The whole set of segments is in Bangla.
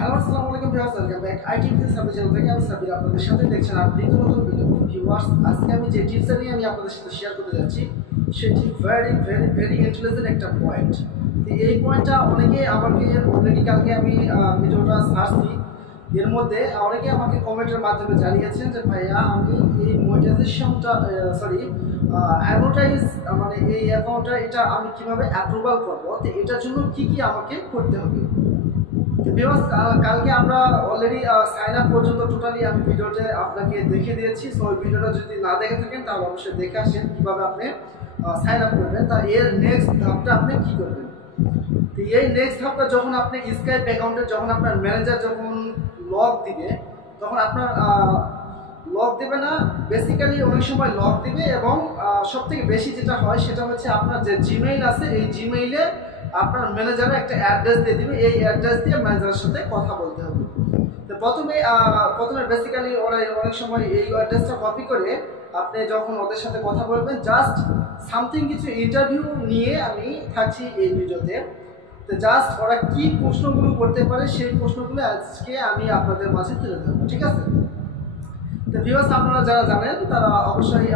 হ্যালো আসসালামু আলাইকুম viewers, welcome back IT business service channel থেকে। আমি সাবির আপনাদের সাথে দেখছেন আপডেট নতুন ভিডিও। ভিউয়ার্স, আজকে আমি যে টিপসটা নিয়ে আপনাদের সাথে শেয়ার করতে যাচ্ছি সেটি ভেরি ভেরি ভেরি ইন্টেলিজেন্ট একটা পয়েন্ট। তো এই পয়েন্টটা অনেকে আমাকে অলরেডি কালকে আমি ভিডিওটা সার্চ দিই, এর মধ্যে অনেকে আমাকে কমেন্টের মাধ্যমে জানিয়েছেন যে ভাইয়া আমি এই মনিটাইজেশনটা অ্যাডভার্টাইজ মানে এই অ্যাকাউন্টটা এটা আমি কিভাবে অ্যাপ্রুভাল করবো, তো এটার জন্য কি কি আমাকে করতে হবে। ভিউয়ার্স, কালকে আমরা অলরেডি সাইন আপ পর্যন্ত টোটালি আমি ভিডিওতে আপনাকে দেখে দিয়েছি। সো ওই ভিডিওটা যদি না দেখে থাকেন তাহলে অবশ্যই দেখে আসেন কীভাবে আপনি সাইন আপ করবেন। তা এর নেক্সট ধাপটা আপনি কী করবেন, তো এই নেক্সট ধাপটা যখন আপনি স্কাইপ অ্যাকাউন্টে যখন আপনার ম্যানেজার যখন লগ দিবে, তখন আপনার লগ দেবে না, বেসিক্যালি অনেক সময় লগ দিবে এবং সবথেকে বেশি যেটা হয় সেটা হচ্ছে আপনার যে জিমেইল আছে এই জিমেইলে আপনার ম্যানেজারে একটা অ্যাড্রেস দিয়ে দিবে, এই অ্যাড্রেস দিয়ে ম্যানেজারের সাথে কথা বলতে হবে। তো প্রথমে বেসিক্যালি ওরা অনেক সময় এই অ্যাড্রেসটা কপি করে আপনি যখন ওদের সাথে কথা বলবেন, জাস্ট সামথিং কিছু ইন্টারভিউ নিয়ে আমি থাকছি এই ভিডিওতে। তো জাস্ট ওরা কি প্রশ্নগুলো করতে পারে সেই প্রশ্নগুলো আজকে আমি আপনাদের মাঝে তুলে ধরবো, ঠিক আছে? তো ভিউয়ার্স, আপনারা যারা জানেন তারা অবশ্যই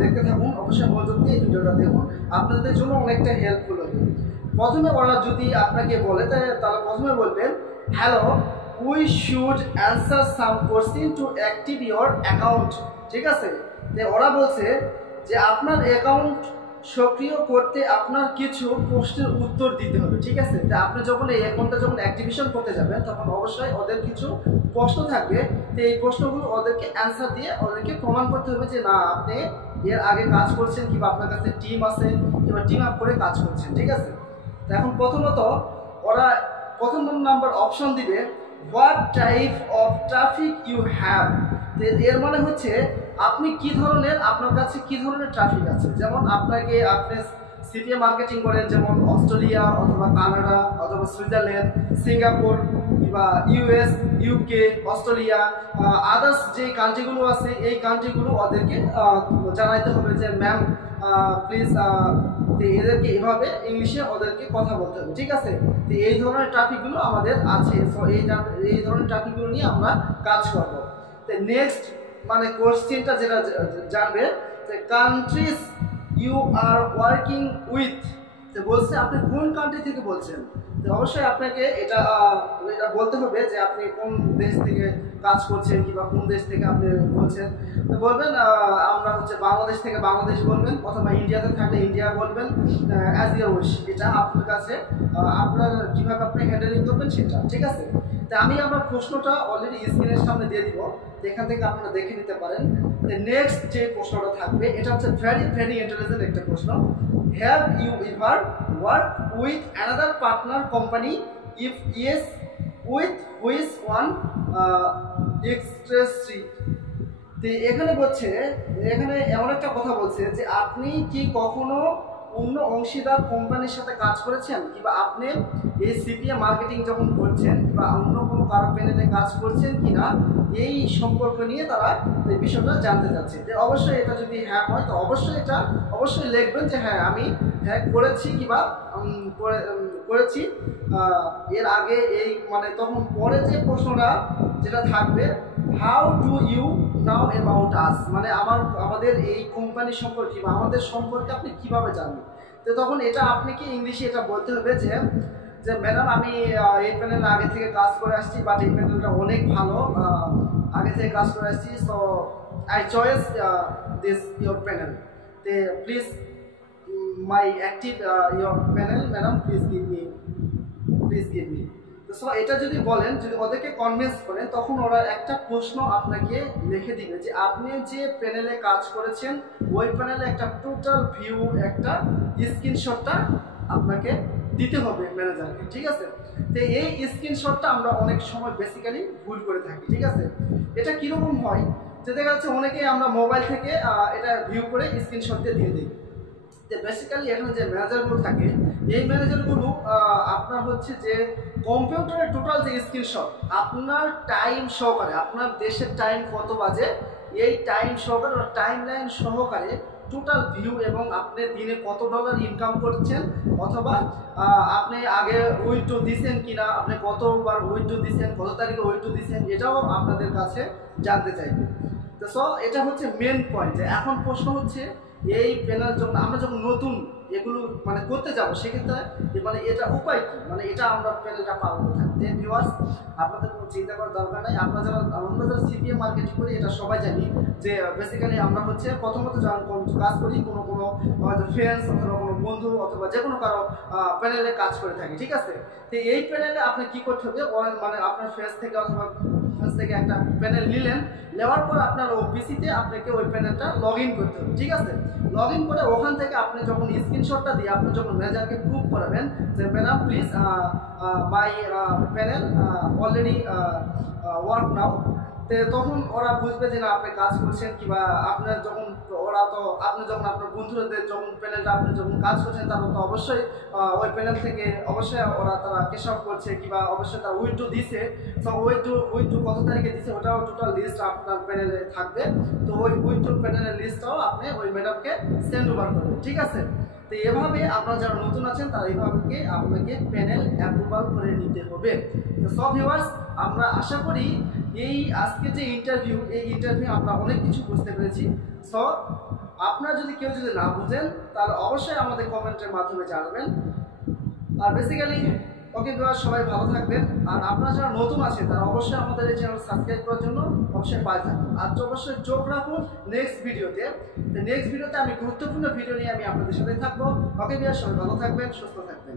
দেখতে থাকুন, অবশ্যই মনোযোগ দিয়ে এই ভিডিওটা দেখুন, আপনাদের জন্য অনেকটা হেল্পফুল হবে। প্রথমে ওরা যদি আপনাকে বলে তাহলে প্রথমে বলবেন hello, we should answer some question to active your account, ঠিক আছে? তো ওরা বলছে যে আপনার অ্যাকাউন্ট সক্রিয় করতে আপনার কিছু প্রশ্নের উত্তর দিতে হবে, ঠিক আছে? তো আপনি যখন এই অ্যাকাউন্টটা যখন অ্যাক্টিভেশন করতে যাবেন তখন অবশ্যই ওদের কিছু প্রশ্ন থাকবে। তো এই প্রশ্নগুলো ওদেরকে অ্যান্সার দিয়ে ওদেরকে প্রমাণ করতে হবে যে না আপনি এর আগে কাজ করছেন কিংবা আপনার কাছে টিম আছে কিংবা টিম আপ করে কাজ করছেন, ঠিক আছে? তো এখন প্রথমত ওরা প্রথম নাম্বার অপশন দিবে what type of traffic you have. এর মানে হচ্ছে আপনি কি ধরনের, আপনার কাছে কি ধরনের ট্রাফিক আছে। যেমন আপনি সিপিএ মার্কেটিং করেন, যেমন অস্ট্রেলিয়া অথবা কানাডা অথবা সুইজারল্যান্ড, সিঙ্গাপুর কিংবা ইউএস, ইউকে, অস্ট্রেলিয়া, আদার্স যে কান্ট্রিগুলো আছে এই কান্ট্রিগুলো ওদেরকে জানাইতে হবে যে ম্যাম প্লিজ, এদেরকে এভাবে ইংলিশে ওদেরকে কথা বলতে হবে, ঠিক আছে? তো এই ধরনের ট্রাফিকগুলো আমাদের আছে। সো এই ধরনের ট্রাফিকগুলো নিয়ে আমরা কাজ করবো। তো নেক্সট মানে কোশ্চেনটা যেটা জানবে যে countries you are working with, তো বলছে আপনি কোন কান্ট্রি থেকে বলছেন। তো অবশ্যই আপনাকে এটা বলতে হবে যে আপনি কোন দেশ থেকে কাজ করছেন কিংবা কোন দেশ থেকে আপনি বলছেন। তো বলবেন আমরা হচ্ছে বাংলাদেশ থেকে বাংলাদেশ বলবেন, অথবা ইন্ডিয়াতে থাকলে ইন্ডিয়া বলবেন, অ্যাজ ইউর উইশ। এটা আপনার কাছে আপনার কীভাবে আপনি হ্যান্ডেলিং করবেন সেটা, ঠিক আছে? তা আমি আমার প্রশ্নটা অলরেডি স্ক্রিনের সামনে দিয়ে দিব, এখান থেকে আপনারা দেখে নিতে পারেন। নেক্সট যে প্রশ্নটা থাকবে এটা হচ্ছে ভেরি ভেরি ইন্টেলিজেন্ট একটা প্রশ্ন। Have you ever work with another partner company, if yes with which one এক্সট্রেসি। তো এখানে বলছে, এখানে এমন একটা কথা বলছে যে আপনি কি কখনো অন্য অংশীদার কোম্পানির সাথে কাজ করেছেন কিংবা আপনি এই সিপিএ মার্কেটিং যখন করছেন কিংবা অন্য কোনো কারো প্যানেলে কাজ করছেন কিনা, এই সম্পর্ক নিয়ে তারা এই বিষয়টা জানতে চাচ্ছে। যে অবশ্যই এটা যদি হ্যাঁ হয় তো অবশ্যই লিখবেন যে হ্যাঁ আমি হ্যাঁ করেছি কিংবা করেছি এর আগে। এই মানে তখন পরে যে প্রশ্নটা যেটা থাকবে how do you know about us, মানে আমাদের এই কোম্পানি সম্পর্কে বা আমাদের সম্পর্কে আপনি কিভাবে জানবেন। তো তখন এটা আপনাকে ইংলিশে এটা বলতে হবে যে ম্যাডাম আমি এই প্যানেলে আগে থেকে কাজ করে আসছি, বাট এই প্যানেলটা অনেক ভালো, আগে থেকে কাজ করে আসছি, so I choice this your panel. তে please my active your panel madam, please give me. So এটা যদি বলেন, যদি ওদেরকে কনভিন্স করেন, তখন ওরা একটা প্রশ্ন আপনাকে লিখে দিবে যে আপনি যে প্যানেলে কাজ করেছেন ওই প্যানেলে একটা টোটাল ভিউ, একটা স্ক্রিনশটটা আপনাকে দিতে হবে ম্যানেজারকে, ঠিক আছে? তো এই স্ক্রিনশটটা আমরা অনেক সময় বেসিক্যালি ভুল করে থাকি, ঠিক আছে? এটা কীরকম হয় যে দেখা যাচ্ছে অনেকেই আমরা মোবাইল থেকে এটা ভিউ করে স্ক্রিনশট দিয়ে দিই। যে বেসিক্যালি এখানে যে ম্যানেজারগুলো থাকে এই ম্যানেজারগুলো আপনার হচ্ছে যে কম্পিউটারের টোটাল যে স্ক্রিনশট আপনার টাইম সহকারে, আপনার দেশের টাইম কত বাজে এই টাইম সহকারে টাইম লাইন সহকারে টোটাল ভিউ এবং আপনি দিনে কত ডলার ইনকাম করছেন, অথবা আপনি আগে উইথড্র দিচ্ছেন কিনা, আপনি কতবার উইথড্র দিচ্ছেন, কত তারিখে উইথড্র দিচ্ছেন, এটাও আপনাদের কাছে জানতে চাইবে। তো সো এটা হচ্ছে মেন পয়েন্ট। এখন প্রশ্ন হচ্ছে এই প্যানেল যখন আমরা যখন নতুন এগুলো মানে করতে যাব, সেক্ষেত্রে মানে এটা উপায় কি, মানে এটা আমরা প্যানেলটা পাবো কোথায়? যে ভিউয়ার্স, আপনাদের কোনো চিন্তা করার দরকার নাই। আমরা যারা সিপিএম মার্কেটিং করি এটা সবাই জানি যে বেসিক্যালি আমরা হচ্ছে প্রথমত যখন কোনো কাজ করি, কোনো হয়তো ফ্রেন্ডস অথবা কোনো বন্ধু অথবা যে কোনো কারো প্যানেলে কাজ করে থাকি, ঠিক আছে? তো এই প্যানেলে আপনি কি করতে হবে, মানে আপনার ফেস থেকে অথবা থেকে একটা প্যানেল নিলেন, নেওয়ার পর আপনার ওপিসিতে আপনাকে ওই প্যানেলটা লগ ইন করতে হবে, ঠিক আছে? লগ ইন করে ওখান থেকে আপনি যখন স্ক্রিনশটটা দিয়ে আপনি যখন ম্যানেজারকে প্রুভ করাবেন যে madam please my panel already work নাও, তখন ওরা বুঝবে যে না আপনি কাজ করছেন, কিংবা আপনার যখন ওরা তো আপনি যখন আপনার বন্ধুদের যখন প্যানেলটা আপনি যখন কাজ করছেন, তারপর তো অবশ্যই ওই প্যানেল থেকে অবশ্যই তারা ক্যাশ আউট করছে, কিংবা অবশ্যই তারা উইথড্র দিছে। তো উইথড্র কত তারিখে দিছে ওটাও টোটাল লিস্ট আপনার প্যানেলে থাকবে। তো ওই উইথড্র প্যানেলের লিস্টটাও আপনি ওই ম্যাডামকে সেন্ড ওভার করবেন, ঠিক আছে? তো এভাবে আপনারা যারা নতুন আছেন তারা এইভাবে আপনাকে প্যানেল অ্যাপ্রুভাল করে নিতে হবে। তো সব ভিউয়ার্স, আমরা আশা করি এই আজকে যে ইন্টারভিউ, এই ইন্টারভিউ আমরা অনেক কিছু বুঝতে পেরেছি। সো আপনারা যদি কেউ যদি না বুঝেন তাহলে অবশ্যই আমাদের কমেন্টের মাধ্যমে জানাবেন। আর বেসিক্যালি ওকে ভিউয়ার্স, সবাই ভালো থাকবেন। আর আপনারা যারা নতুন আছেন তারা অবশ্যই আমাদের এই চ্যানেল সাবস্ক্রাইব করার জন্য অবশ্যই পায়ে থাকুন। আর অবশ্যই চোখ রাখুন নেক্সট ভিডিওতে। নেক্সট ভিডিওতে আমি গুরুত্বপূর্ণ ভিডিও নিয়ে আমি আপনাদের সাথে থাকবো। ওকে ভিউয়ার্স, সবাই ভালো থাকবেন, সুস্থ থাকবেন।